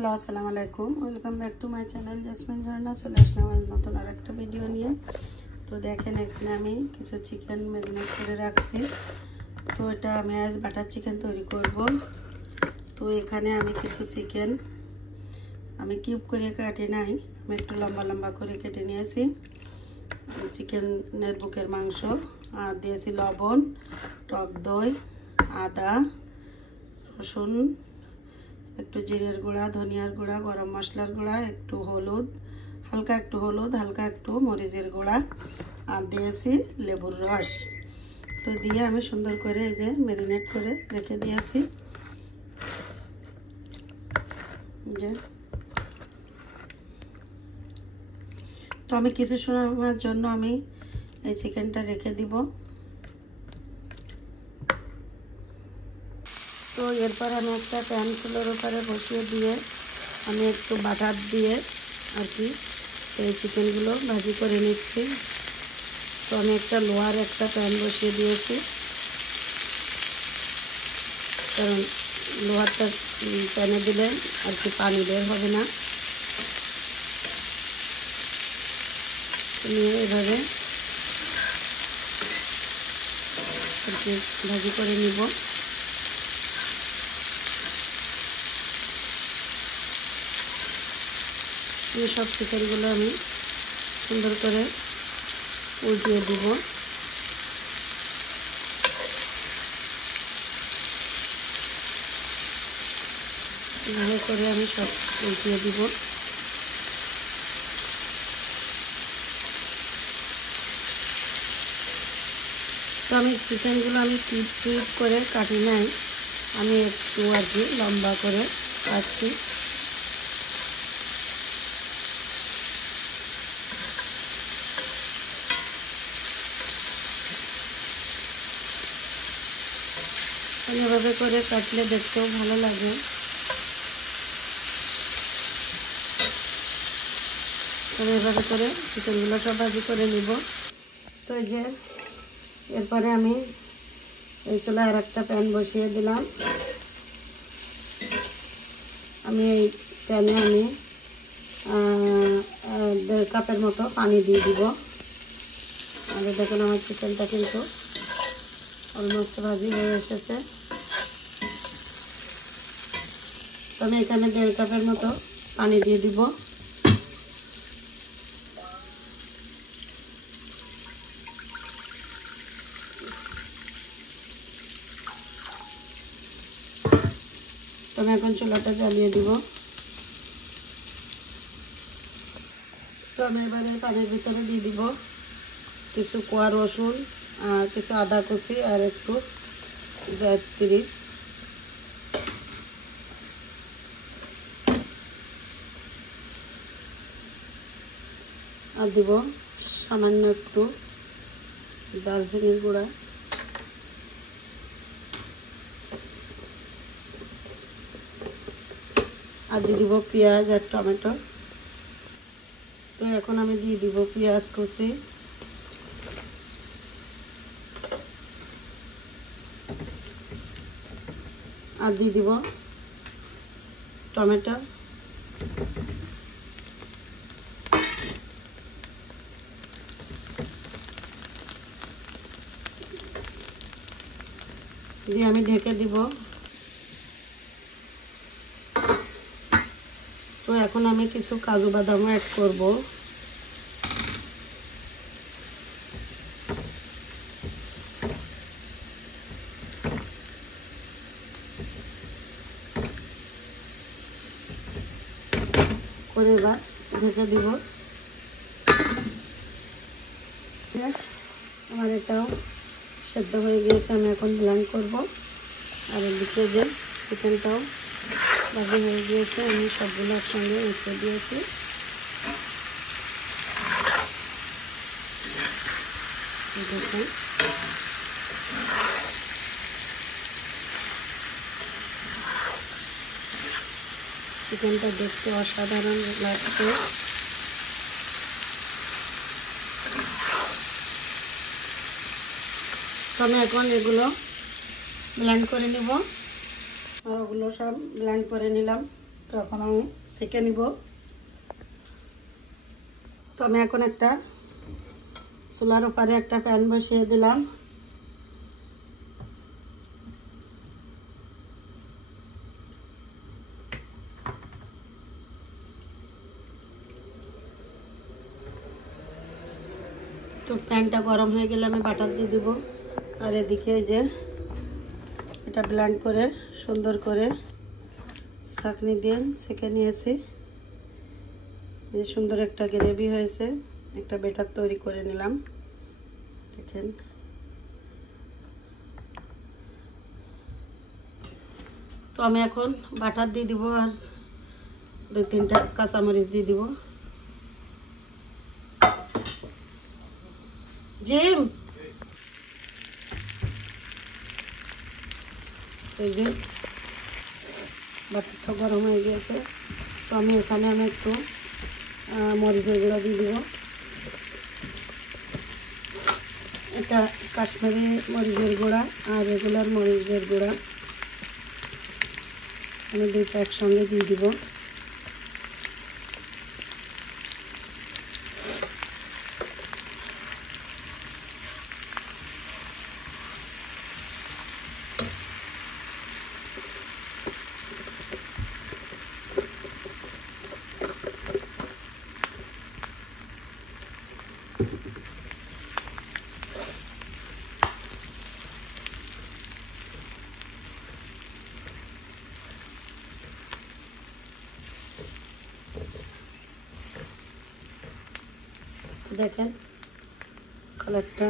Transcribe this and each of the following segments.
Hello, আসসালামু আলাইকুম। Welcome back to my channel Jesmin Jharna. চলে আসলাম আজ নতুন আর একটা ভিডিও নিয়ে। তো দেখেন, এখানে আমি কিছু চিকেন ম্যারিনেট করে রাখছি। তো এটা আমি আজ বাটার চিকেন তৈরি করব। তো এখানে আমি কিছু চিকেন আমি কিউব করে কাটি নাই, আমি একটু লম্বা লম্বা করে কেটে নিয়েছি। চিকেনের বুকের মাংস আর দিয়েছি লবণ, টক দই, আদা, রসুন, একটু জিরের গুঁড়া, ধনিয়ার গুঁড়া, গরম মশলার গুঁড়া, একটু হলুদ, হালকা একটু মরিচের গুঁড়া আর দিয়েছি লেবুর রস। তো দিয়ে আমি সুন্দর করে এই যে ম্যারিনেট করে রেখে দিয়েছি। যে তো আমি কিছু সময়ের জন্য আমি এই চিকেনটা রেখে দিব। তো এরপর আমি একটা প্যান চুলোর উপরে বসিয়ে দিয়ে আমি একটু বাটার দিয়ে আর কি এই চিকেনগুলো ভাজি করে নিচ্ছি। তো আমি একটা লোহার একটা প্যান বসিয়ে দিয়েছি, কারণ লোহারটা প্যানে দিলে আর কি পানি বের হবে না। নিয়ে এভাবে আর কি ভাজি করে নিব। এই সব চিকেনগুলো আমি সুন্দর করে উল্টিয়ে দিব। এভাবে করে আমি সব উল্টিয়ে দিব। তো আমি চিকেনগুলো আমি কিউব করে কাটি নাই, আমি একটু আর কি লম্বা করে কাটছি। এভাবে করে কাটলে দেখতেও ভালো লাগে। আমি এভাবে করে চিকেনগুলো সব ভাজি করে নিব। তো এই যে এরপরে আমি এই চুলায় আর একটা প্যান বসিয়ে দিলাম। আমি এই প্যানে আমি 1.5 কাপের মতো পানি দিয়ে দিব। আর দেখুন আমার চিকেনটা কিন্তু অলমোস্ট ভাজি হয়ে এসেছে। তো আমি এখানে 1.5 কাপের মতো পানি দিয়ে দিব। তো আমি এখন চুলাটা জ্বালিয়ে দিব। তো আমি এবারে পানির ভিতরে দিয়ে দিব কিছু কোয়া রসুন আর কিছু আদা কুচি আর একটু জায়ত্রী। আর দিব সামান্য একটু দারচিনির গুঁড়া। আর দিয়ে দিব পেঁয়াজ আর টমেটো। তো এখন আমি দিয়ে দিব পেঁয়াজ কুচি, আর দিয়ে দিব টমেটো। দিয়ে আমি ঢেকে দিব। তো এখন আমি কিছু কাজু বাদামও অ্যাড করব। করে এবার ঢেকে দিব। আমার এটাও সেদ্ধ হয়ে গিয়েছে, আমি এখন ব্লেন্ড করব। আর এদিকে যে চিকেনটাও ভাজি হয়ে গিয়েছে, আমি সবগুলো একসঙ্গে মিশিয়ে দিয়েছি। দেখুন চিকেনটা দেখতে অসাধারণ লাগছে। তো আমি এখন এগুলো ব্লেন্ড করে নিব। আর ওগুলো সব ব্লেন্ড করে নিলাম। তো এখন আমি সেঁকে নিব। তো আমি এখন একটা চুলার উপরে একটা প্যান বসিয়ে দিলাম। তো প্যানটা গরম হয়ে গেলে আমি বাটার দিয়ে দিব। আর এদিকে যে এটা ব্লেন্ড করে সুন্দর করে ছাঁকনি দিয়ে সেঁকে নিয়েছি। যে সুন্দর একটা গ্রেভি হয়েছে, একটা ব্যাটার তৈরি করে নিলাম। দেখেন তো আমি এখন বাটার দিয়ে দিব আর 2-3টা কাঁচামরিচ দিয়ে দিব। জিম এই যে বাটারটা গরম হয়ে গিয়েছে। তো আমি এখানে একটু মরিচের গুঁড়া দিয়ে দিব। এটা কাশ্মীরি মরিচের গুঁড়া আর রেগুলার মরিচের গুঁড়া আমি দুইটা একসঙ্গে দিয়ে দিব। দেখেন কালারটা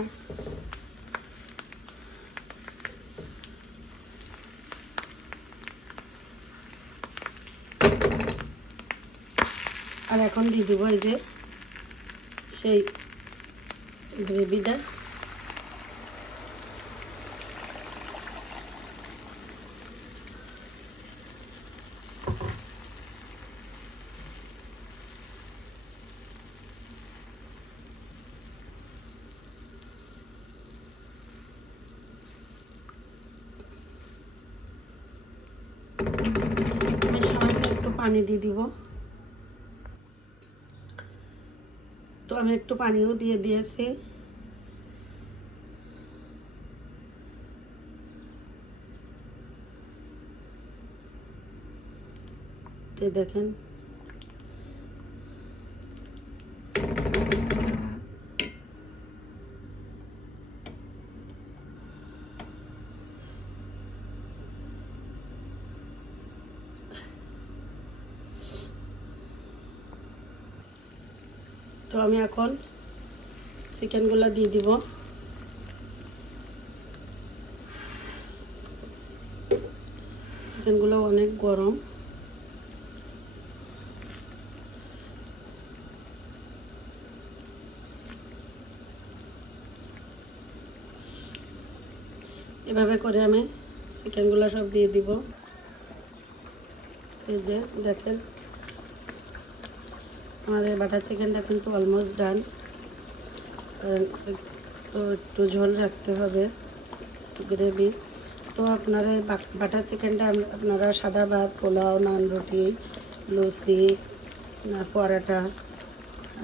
আর এখন দিয়ে দিব এই যে সেই গ্রেভিটা। আমি সামান্য একটু পানি দিয়ে দিব। তো আমি একটু পানিও দিয়ে দিয়েছি। তো দেখেন তো আমি এখন চিকেনগুলো দিয়ে দিব। চিকেনগুলো অনেক গরম। এভাবে করে আমি চিকেনগুলো সব দিয়ে দিব। এই যে দেখেন আমার এই বাটার চিকেনটা কিন্তু অলমোস্ট ডান। কারণ একটু ঝোল রাখতে হবে, একটু গ্রেভি। তো আপনারা বাটার চিকেনটা আপনারা সাদা ভাত, পোলাও, নান, রুটি, লুচি, পরোটা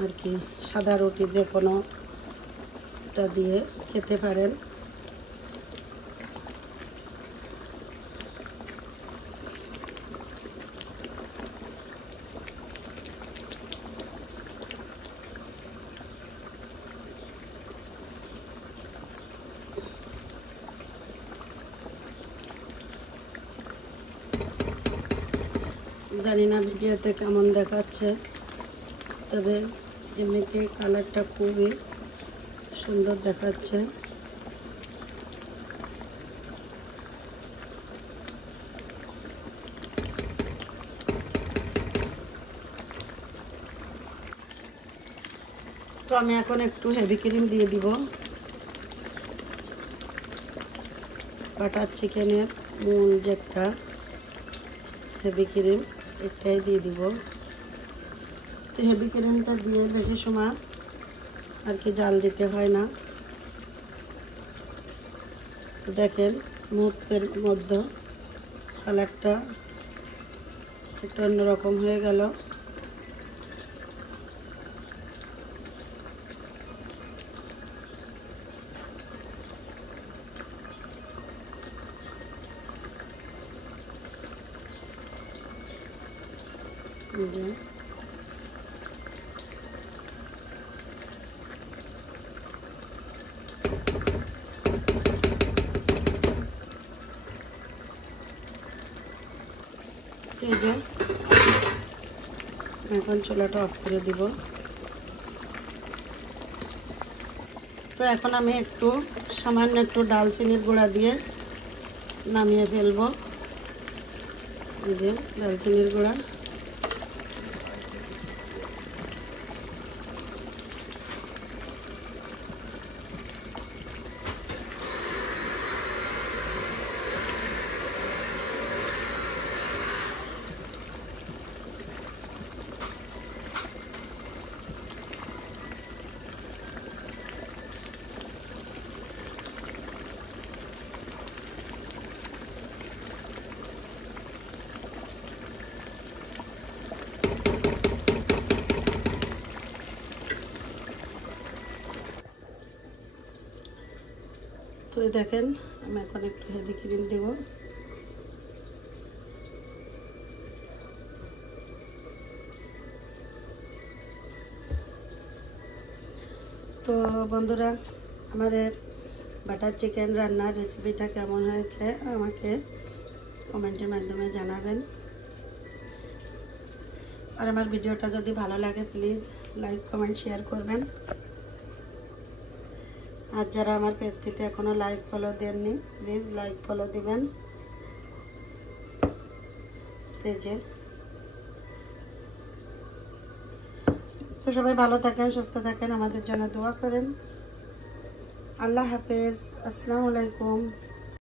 আর কি সাদা রুটি যে কোনোটা দিয়ে খেতে পারেন। জানি না ভিডিওতে কেমন দেখাচ্ছে, তবে এমনিতে কালারটা খুবই সুন্দর দেখাচ্ছে। তো আমি এখন একটু হেভি ক্রিম দিয়ে দিব। বাটার চিকেনের মূল যেটা হেভি ক্রিম, এটাই দিয়ে দিব। তো হেভি ক্রিমটা দিয়ে বেশি সময় আর কি জাল দিতে হয় না। দেখেন মুহূর্তের মধ্যে কালারটা একটু অন্যরকম হয়ে গেল। এই যে এখন চুলাটা অফ করে দিব। তো এখন আমি একটু সামান্য একটু ডালচিনির গুঁড়া দিয়ে নামিয়ে ফেলবো। এই যে ডালচিনির গুঁড়া, তো দেখেন আমি এখন একটু হেভি ক্রিম দেব। তো বন্ধুরা, আমার বাটার চিকেন রান্নার রেসিপিটা কেমন হয়েছে আমাকে কমেন্টের মাধ্যমে জানাবেন। আর আমার ভিডিওটা যদি ভালো লাগে প্লিজ লাইক কমেন্ট শেয়ার করবেন। আর যারা আমার পেজটিতে এখনো লাইক ফলো দেননি প্লিজ লাইক ফলো দিবেন। তো সবাই ভালো থাকেন, সুস্থ থাকেন, আমাদের জন্য দোয়া করেন। আল্লাহ হাফেজ, আসসালামু আলাইকুম।